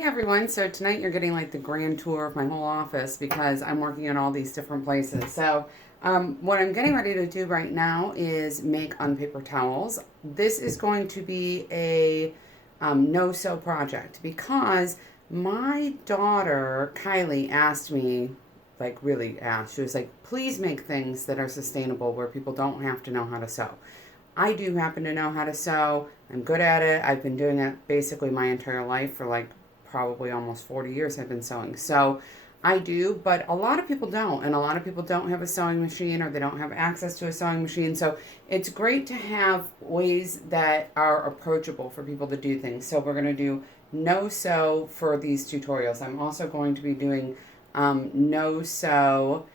Hey everyone, so tonight you're getting like the grand tour of my whole office because I'm working in all these different places. What I'm getting ready to do right now is make unpaper towels. This is going to be a no-sew project because my daughter Kylie asked me, like really asked, she was like, please make things that are sustainable where people don't have to know how to sew. I do happen to know how to sew. I'm good at it. I've been doing it basically my entire life for like probably almost 40 years I've been sewing. So I do, but a lot of people don't. And a lot of people don't have a sewing machine or they don't have access to a sewing machine. So it's great to have ways that are approachable for people to do things. So we're going to do no sew for these tutorials. I'm also going to be doing no sew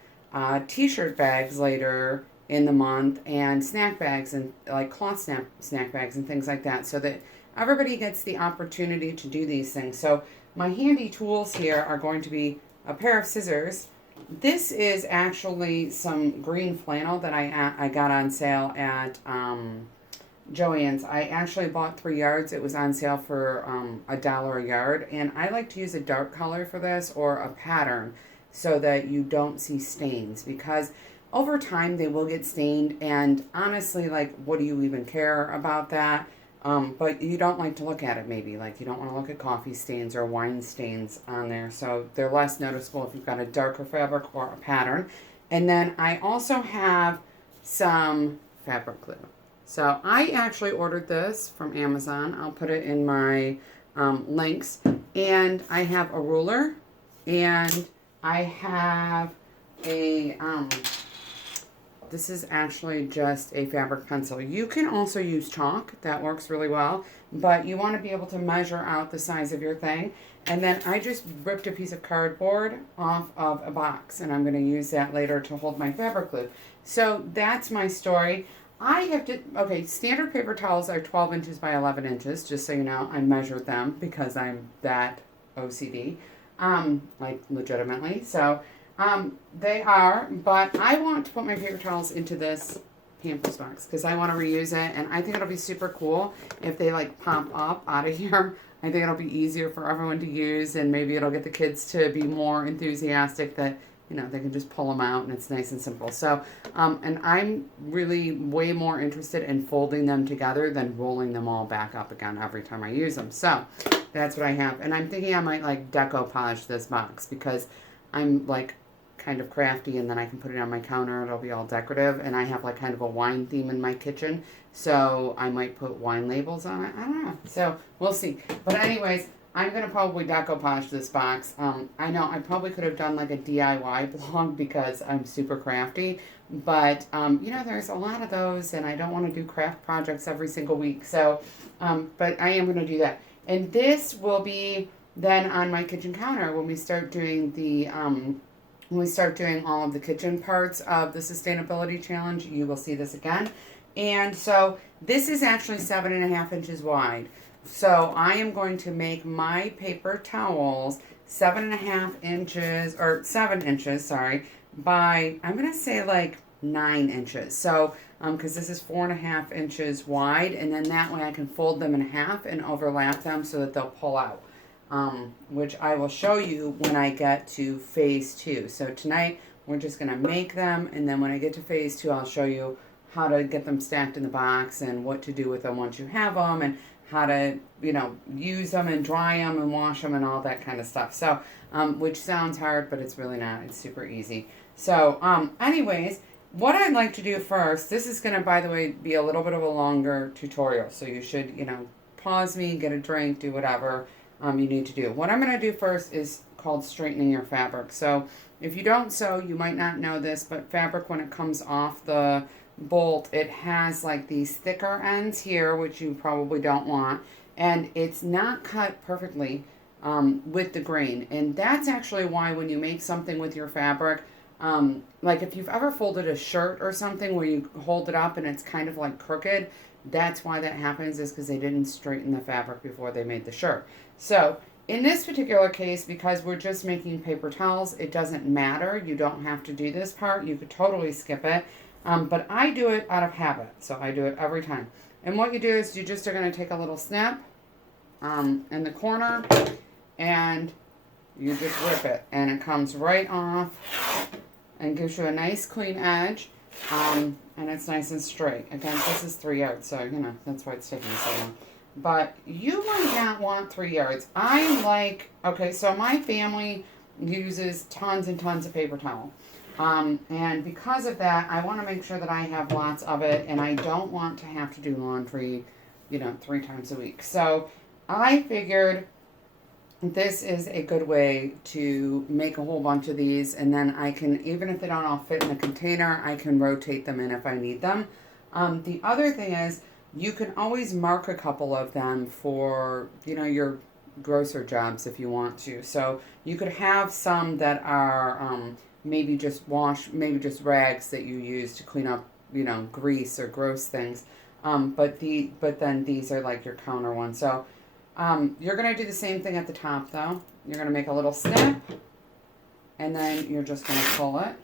t-shirt bags later in the month and snack bags and like cloth snack bags and things like that so that everybody gets the opportunity to do these things. So my handy tools here are going to be a pair of scissors. This is actually some green flannel that I got on sale at Joann's. I actually bought 3 yards. It was on sale for $1 a yard, and I like to use a dark color for this or a pattern so that you don't see stains because over time they will get stained, and honestly, like, what do you even care about that? But you don't like to look at it, maybe. Like, you don't want to look at coffee stains or wine stains on there. So they're less noticeable if you've got a darker fabric or a pattern. And then I also have some fabric glue. So I actually ordered this from Amazon. I'll put it in my links. And I have a ruler. And I have a this is actually just a fabric pencil. You can also use chalk. That works really well. But you want to be able to measure out the size of your thing. And then I just ripped a piece of cardboard off of a box. And I'm going to use that later to hold my fabric glue. So that's my story. Okay, standard paper towels are 12 inches by 11 inches. Just so you know, I measured them because I'm that OCD. Like legitimately. So they are, but I want to put my paper towels into this Pampers box because I want to reuse it, and I think it'll be super cool if they like pop up out of here. I think it'll be easier for everyone to use, and maybe it'll get the kids to be more enthusiastic that, you know, they can just pull them out and it's nice and simple. So, and I'm really way more interested in folding them together than rolling them all back up again every time I use them. So that's what I have, and I'm thinking I might like decoupage this box because I'm like kind of crafty, and then I can put it on my counter. It'll be all decorative, and I have like kind of a wine theme in my kitchen, so I might put wine labels on it. I don't know. So we'll see. But anyways, I'm gonna probably decoupage this box. I know I probably could have done like a DIY blog because I'm super crafty, but you know, there's a lot of those, and I don't want to do craft projects every single week. So, but I am gonna do that, and this will be then on my kitchen counter when we start doing the when we start doing all of the kitchen parts of the sustainability challenge. You will see this again. And so this is actually 7.5 inches wide. So I am going to make my paper towels 7.5 inches, or 7 inches, sorry, by, I'm going to say like 9 inches. So, because this is 4.5 inches wide, and then that way I can fold them in half and overlap them so that they'll pull out. Which I will show you when I get to phase 2. So tonight we're just going to make them, and then when I get to phase 2 I'll show you how to get them stacked in the box and what to do with them once you have them, and how to, you know, use them and dry them and wash them and all that kind of stuff. So, which sounds hard, but it's really not. It's super easy. So, anyways, what I'd like to do first, this is going to, by the way, be a little bit of a longer tutorial. So you should, you know, pause me, get a drink, do whatever you need to do. What I'm going to do first is called straightening your fabric. So if you don't sew, you might not know this, but fabric, when it comes off the bolt, it has like these thicker ends here, which you probably don't want, and it's not cut perfectly with the grain. And that's actually why when you make something with your fabric, like if you've ever folded a shirt or something where you hold it up and it's kind of like crooked, that's why that happens, is because they didn't straighten the fabric before they made the shirt. So in this particular case, because we're just making paper towels, it doesn't matter. You don't have to do this part. You could totally skip it. But I do it out of habit, so I do it every time. And what you do is you just are going to take a little snip in the corner, and you just rip it, and it comes right off and gives you a nice clean edge, and it's nice and straight. Again, this is 3 yards, so you know that's why it's taking so long. But you might not want 3 yards. I like, okay, so my family uses tons and tons of paper towel. And because of that, I want to make sure that I have lots of it, and I don't want to have to do laundry, 3 times a week. So I figured this is a good way to make a whole bunch of these, and then I can, even if they don't all fit in a container, I can rotate them in if I need them. The other thing is, you can always mark a couple of them for, your grocer jobs if you want to. So you could have some that are maybe just rags that you use to clean up, grease or gross things. But then these are like your counter ones. So you're going to do the same thing at the top though. You're going to make a little snip, and then you're just going to pull it.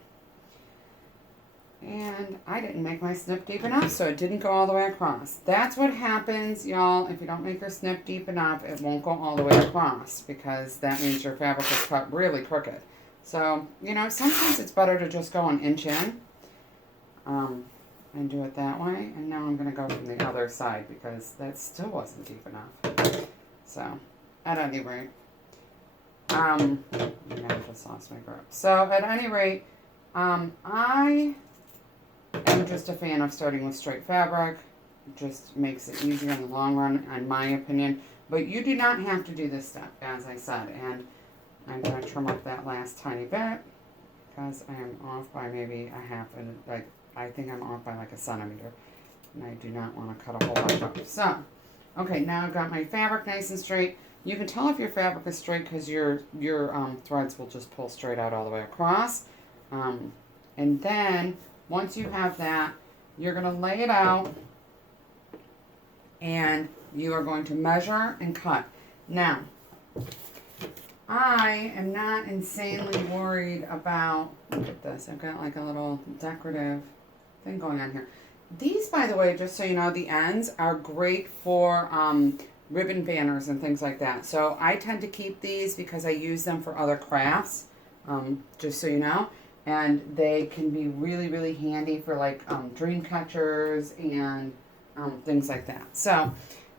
And I didn't make my snip deep enough, so it didn't go all the way across. That's what happens, y'all. If you don't make your snip deep enough, it won't go all the way across, because that means your fabric is cut really crooked. So, sometimes it's better to just go an inch in and do it that way. And now I'm going to go from the other side, because that still wasn't deep enough. So, at any rate, I just lost my grip. So, at any rate, I am just a fan of starting with straight fabric. It just makes it easier in the long run, in my opinion. But you do not have to do this step, as I said. And I'm going to trim up that last tiny bit, because I am off by maybe a half, and I think I'm off by like a centimeter. And I do not want to cut a whole bunch off. So, okay, now I've got my fabric nice and straight. You can tell if your fabric is straight because your threads will just pull straight out all the way across. And then, once you have that, you're going to lay it out, and you are going to measure and cut. Now, I am not insanely worried about, look at this, I've got like a little decorative thing going on here. These, by the way, just so you know, the ends are great for ribbon banners and things like that. So I tend to keep these because I use them for other crafts, just so you know. And they can be really, really handy for like dream catchers and things like that. So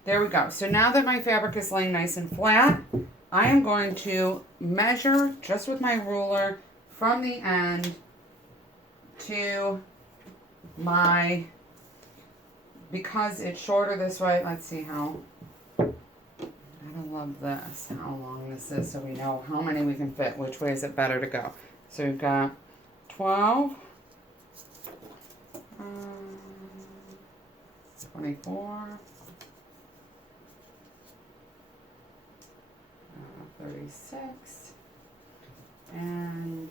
there we go. So now that my fabric is laying nice and flat, I am going to measure just with my ruler from the end to my, because it's shorter this way, let's see how, I love this, how long this is, so we know how many we can fit, which way is it better to go. So we've got 12, 24, 36, and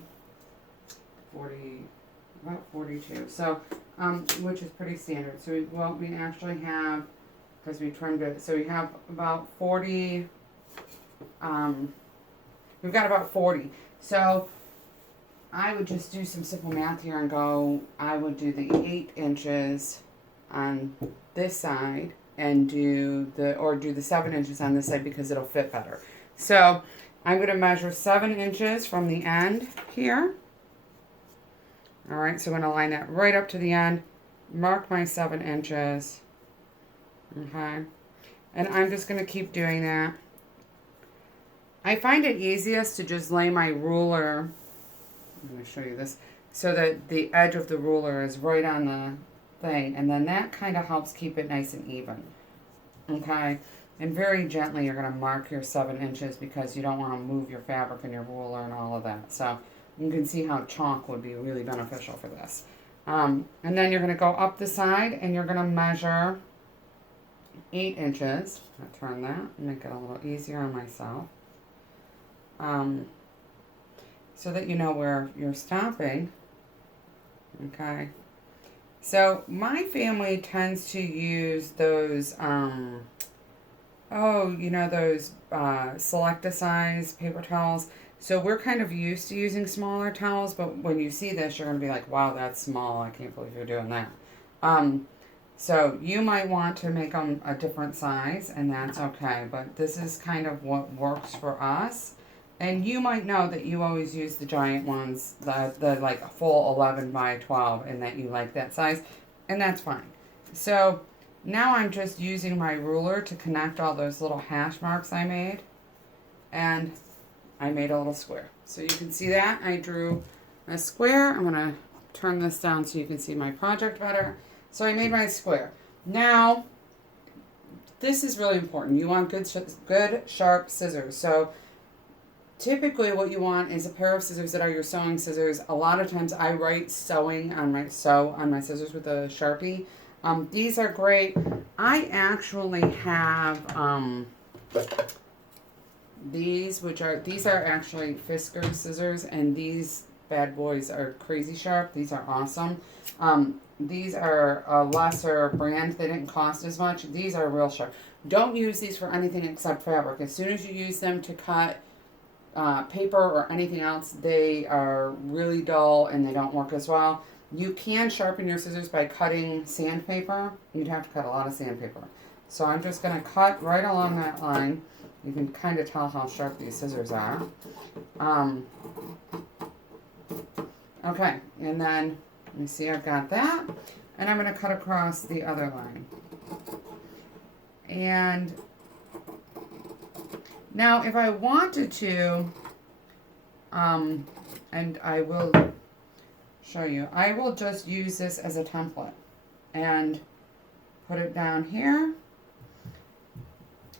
40, about 42. So, which is pretty standard. So we actually have, because we trimmed it, so we have about 40, we've got about 40. So I would just do some simple math here and go, I would do the 8 inches on this side and do the 7 inches on this side because it'll fit better. So I'm going to measure 7 inches from the end here. All right, so I'm going to line that right up to the end, mark my 7 inches, okay, and I'm just going to keep doing that. I find it easiest to just lay my ruler, I'm going to show you this, so that the edge of the ruler is right on the thing, and then that kind of helps keep it nice and even, okay, and very gently you're going to mark your 7 inches because you don't want to move your fabric and your ruler and all of that. So you can see how chalk would be really beneficial for this. And then you're going to go up the side and you're going to measure 8 inches. I'll turn that and make it a little easier on myself. So that you know where you're stopping. Okay. So my family tends to use those, those select-a-size paper towels. So we're kind of used to using smaller towels, but when you see this, you're going to be like, wow, that's small. I can't believe you're doing that. So you might want to make them a different size, and that's okay. But this is kind of what works for us. And you might know that you always use the giant ones, the like full 11 by 12, and that you like that size, and that's fine. So now I'm just using my ruler to connect all those little hash marks I made, and I made a little square. So you can see that I drew a square. I'm gonna turn this down so you can see my project better. So I made my square. Now, this is really important. You want good sharp scissors. So typically what you want is a pair of scissors that are your sewing scissors. A lot of times I write sewing on my scissors with a Sharpie. These are great. I actually have these are actually Fisker scissors, and these bad boys are crazy sharp. These are awesome. These are a lesser brand. They didn't cost as much. These are real sharp. Don't use these for anything except fabric. As soon as you use them to cut paper or anything else, they are really dull and they don't work as well. You can sharpen your scissors by cutting sandpaper. You'd have to cut a lot of sandpaper. So I'm just going to cut right along that line. You can kind of tell how sharp these scissors are. Okay, and then let me see, I've got that. And I'm going to cut across the other line. And now if I wanted to, and I will show you, I will just use this as a template and put it down here.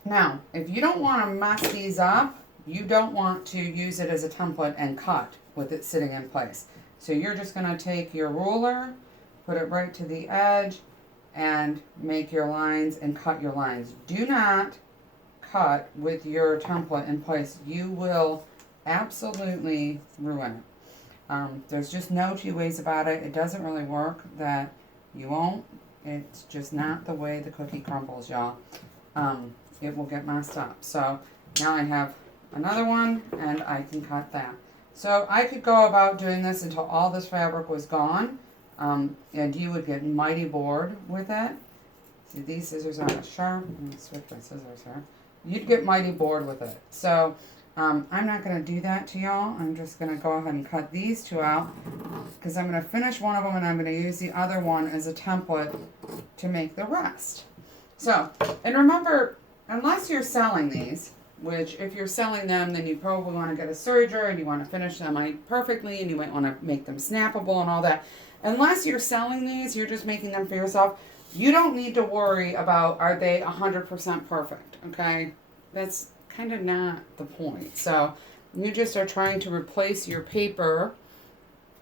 Now, if you don't want to mess these up, you don't want to use it as a template and cut with it sitting in place. So you're just going to take your ruler, put it right to the edge, and make your lines and cut your lines. Do not cut with your template in place. You will absolutely ruin it. There's just no two ways about it. It doesn't really work that you won't. It's just not the way the cookie crumbles, y'all. It will get messed up. So now I have another one, and I can cut that. So I could go about doing this until all this fabric was gone, and you would get mighty bored with it. See, these scissors aren't as sharp. Let me switch my scissors here. You'd get mighty bored with it. So I'm not going to do that to y'all. I'm just going to go ahead and cut these two out, because I'm going to finish one of them, and I'm going to use the other one as a template to make the rest. So, and remember, unless you're selling these, which if you're selling them, then you probably want to get a serger and you want to finish them perfectly, and you might want to make them snappable and all that. Unless you're selling these, you're just making them for yourself. You don't need to worry about, are they 100% perfect, okay? That's kind of not the point. So you just are trying to replace your paper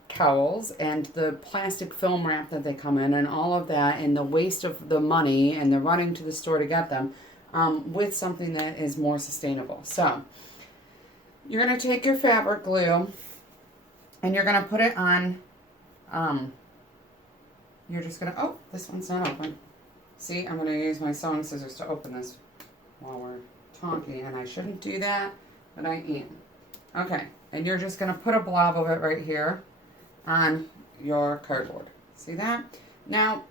towels and the plastic film wrap that they come in and all of that, and the waste of the money and the running to the store to get them, with something that is more sustainable. So you're going to take your fabric glue and you're going to put it on, you're just going to, oh, this one's not open. See, I'm going to use my sewing scissors to open this while we're talking, and I shouldn't do that, but I am. Okay, and you're just going to put a blob of it right here on your cardboard. See that? Now,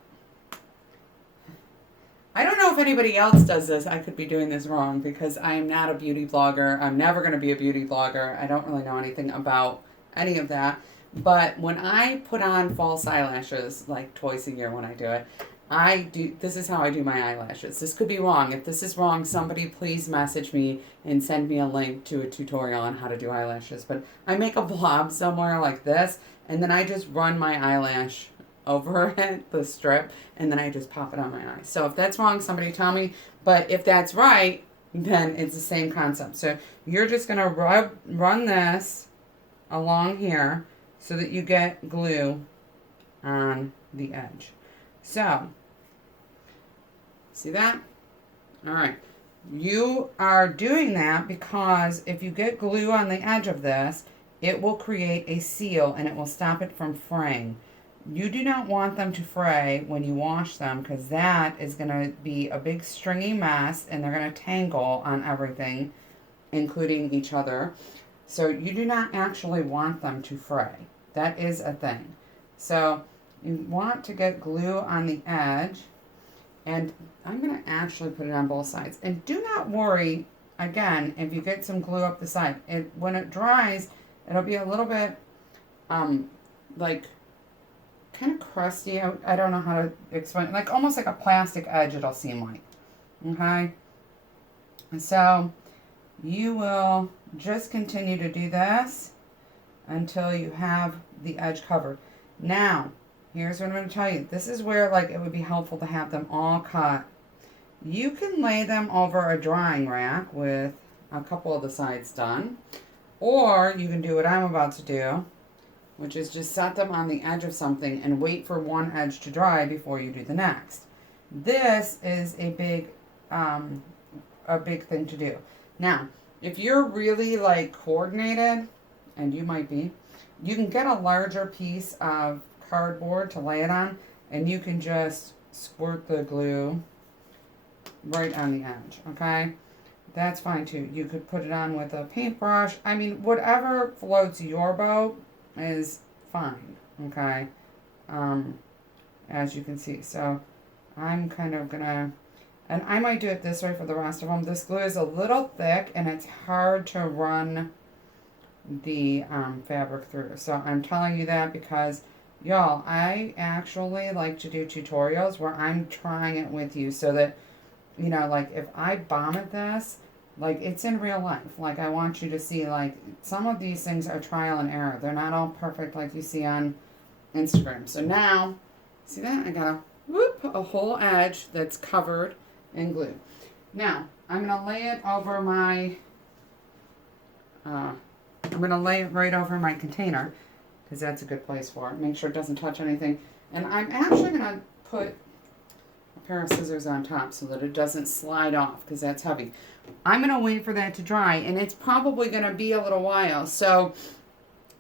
I don't know if anybody else does this. I could be doing this wrong because I am not a beauty blogger. I'm never going to be a beauty blogger. I don't really know anything about any of that. But when I put on false eyelashes, like twice a year when I do it, this is how I do my eyelashes. This could be wrong. If this is wrong, somebody please message me and send me a link to a tutorial on how to do eyelashes. But I make a blob somewhere like this, and then I just run my eyelash over it, the strip, and then I just pop it on my eye. So if that's wrong, somebody tell me. But if that's right, then it's the same concept. So you're just going to run this along here so that you get glue on the edge. So, see that? All right. You are doing that because if you get glue on the edge of this, it will create a seal and it will stop it from fraying. You do not want them to fray when you wash them, because that is going to be a big stringy mess and they're going to tangle on everything, including each other. So you do not actually want them to fray. That is a thing. So you want to get glue on the edge, And I'm going to actually put it on both sides. And do not worry, again, if you get some glue up the side. When it dries, it'll be a little bit, like, kind of crusty. I don't know how to explain it. Like, almost like a plastic edge, it'll seem like. Okay? And so, you will just continue to do this until you have the edge covered. Now, here's what I'm going to tell you. This is where, like, it would be helpful to have them all cut. You can lay them over a drying rack with a couple of the sides done. Or you can do what I'm about to do, which is just set them on the edge of something and wait for one edge to dry before you do the next. This is a big thing to do. Now, if you're really, like, coordinated, and you might be, you can get a larger piece of cardboard to lay it on, and you can just squirt the glue right on the edge, okay? That's fine too. You could put it on with a paintbrush. I mean, whatever floats your boat is fine, okay? As you can see. So I'm kind of gonna, and I might do it this way for the rest of them. This glue is a little thick and it's hard to run the fabric through. So I'm telling you that because, y'all, I actually like to do tutorials where I'm trying it with you so that, you know, like, if I bomb at this, like, it's in real life. Like, I want you to see, like, some of these things are trial and error. They're not all perfect like you see on Instagram. So now, see that? I got a whole edge that's covered in glue. Now, I'm going to lay it over my, I'm going to lay it right over my container because that's a good place for it. Make sure it doesn't touch anything. And I'm actually going to put a pair of scissors on top so that it doesn't slide off because that's heavy. I'm going to wait for that to dry, and it's probably going to be a little while. So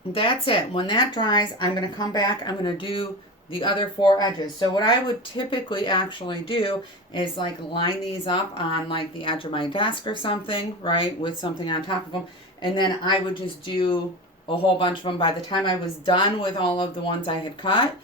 that's it. When that dries, I'm going to come back. I'm going to do the other 4 edges. So what I would typically actually do is, like, line these up on, like, the edge of my desk or something, right, with something on top of them. And then I would just do a whole bunch of them. By the time I was done with all of the ones I had cut,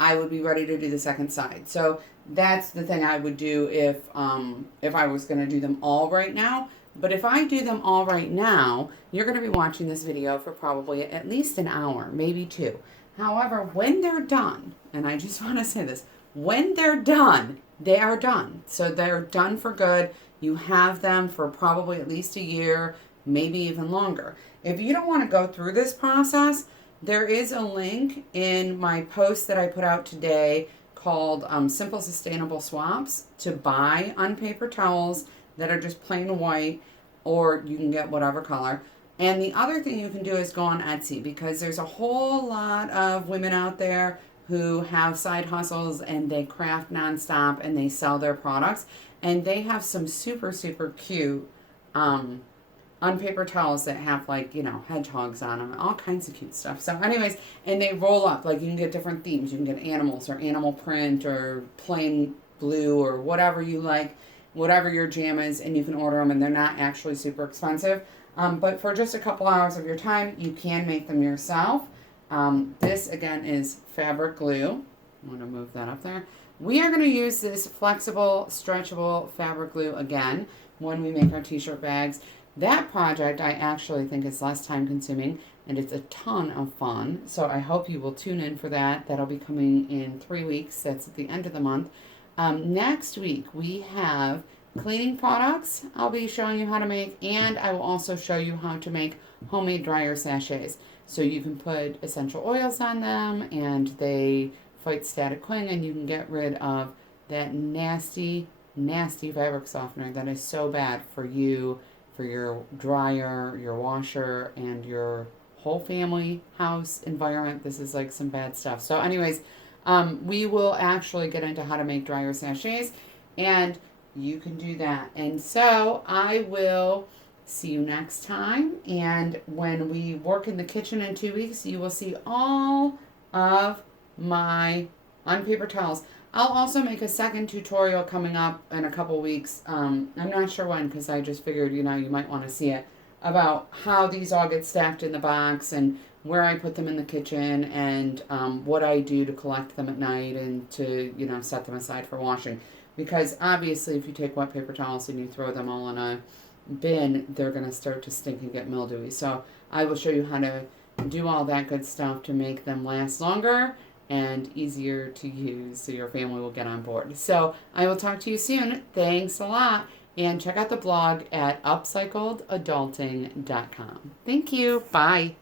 I would be ready to do the second side. So that's the thing I would do if I was going to do them all right now. But if I do them all right now, you're going to be watching this video for probably at least an hour, maybe 2. However, when they're done, and I just want to say this, when they're done, they are done. So they're done for good. You have them for probably at least a year, maybe even longer. If you don't want to go through this process, there is a link in my post that I put out today called Simple Sustainable Swaps to buy unpaper towels that are just plain white, or you can get whatever color. And the other thing you can do is go on Etsy, because there's a whole lot of women out there who have side hustles and they craft nonstop and they sell their products. And they have some super, super cute unpaper towels that have, like, you know, hedgehogs on them, all kinds of cute stuff. So anyways, and they roll up, like, you can get different themes. You can get animals or animal print or plain blue or whatever you like, whatever your jam is, and you can order them, and they're not actually super expensive. But for just a couple hours of your time, you can make them yourself. This, again, is fabric glue. I'm going to move that up there. We are going to use this flexible, stretchable fabric glue again when we make our t-shirt bags. That project I actually think is less time consuming, and it's a ton of fun. So I hope you will tune in for that. That'll be coming in 3 weeks. That's at the end of the month. Next week we have cleaning products I'll be showing you how to make, and I will also show you how to make homemade dryer sachets. So you can put essential oils on them and they fight static cling, and you can get rid of that nasty, nasty fabric softener that is so bad for you, for your dryer, your washer, and your whole family house environment. This is like some bad stuff. So anyways, we will actually get into how to make dryer sachets, and you can do that. And so I will see you next time. And when we work in the kitchen in 2 weeks, you will see all of my unpaper towels. I'll also make a second tutorial coming up in a couple weeks. I'm not sure when, because I just figured, you know, you might want to see it, about how these all get stacked in the box and where I put them in the kitchen, and what I do to collect them at night and to, you know, set them aside for washing. because obviously if you take wet paper towels and you throw them all in a bin, they're going to start to stink and get mildewy. So I will show you how to do all that good stuff to make them last longer and easier to use so your family will get on board. So I will talk to you soon. Thanks a lot. And check out the blog at upcycledadulting.com. Thank you. Bye.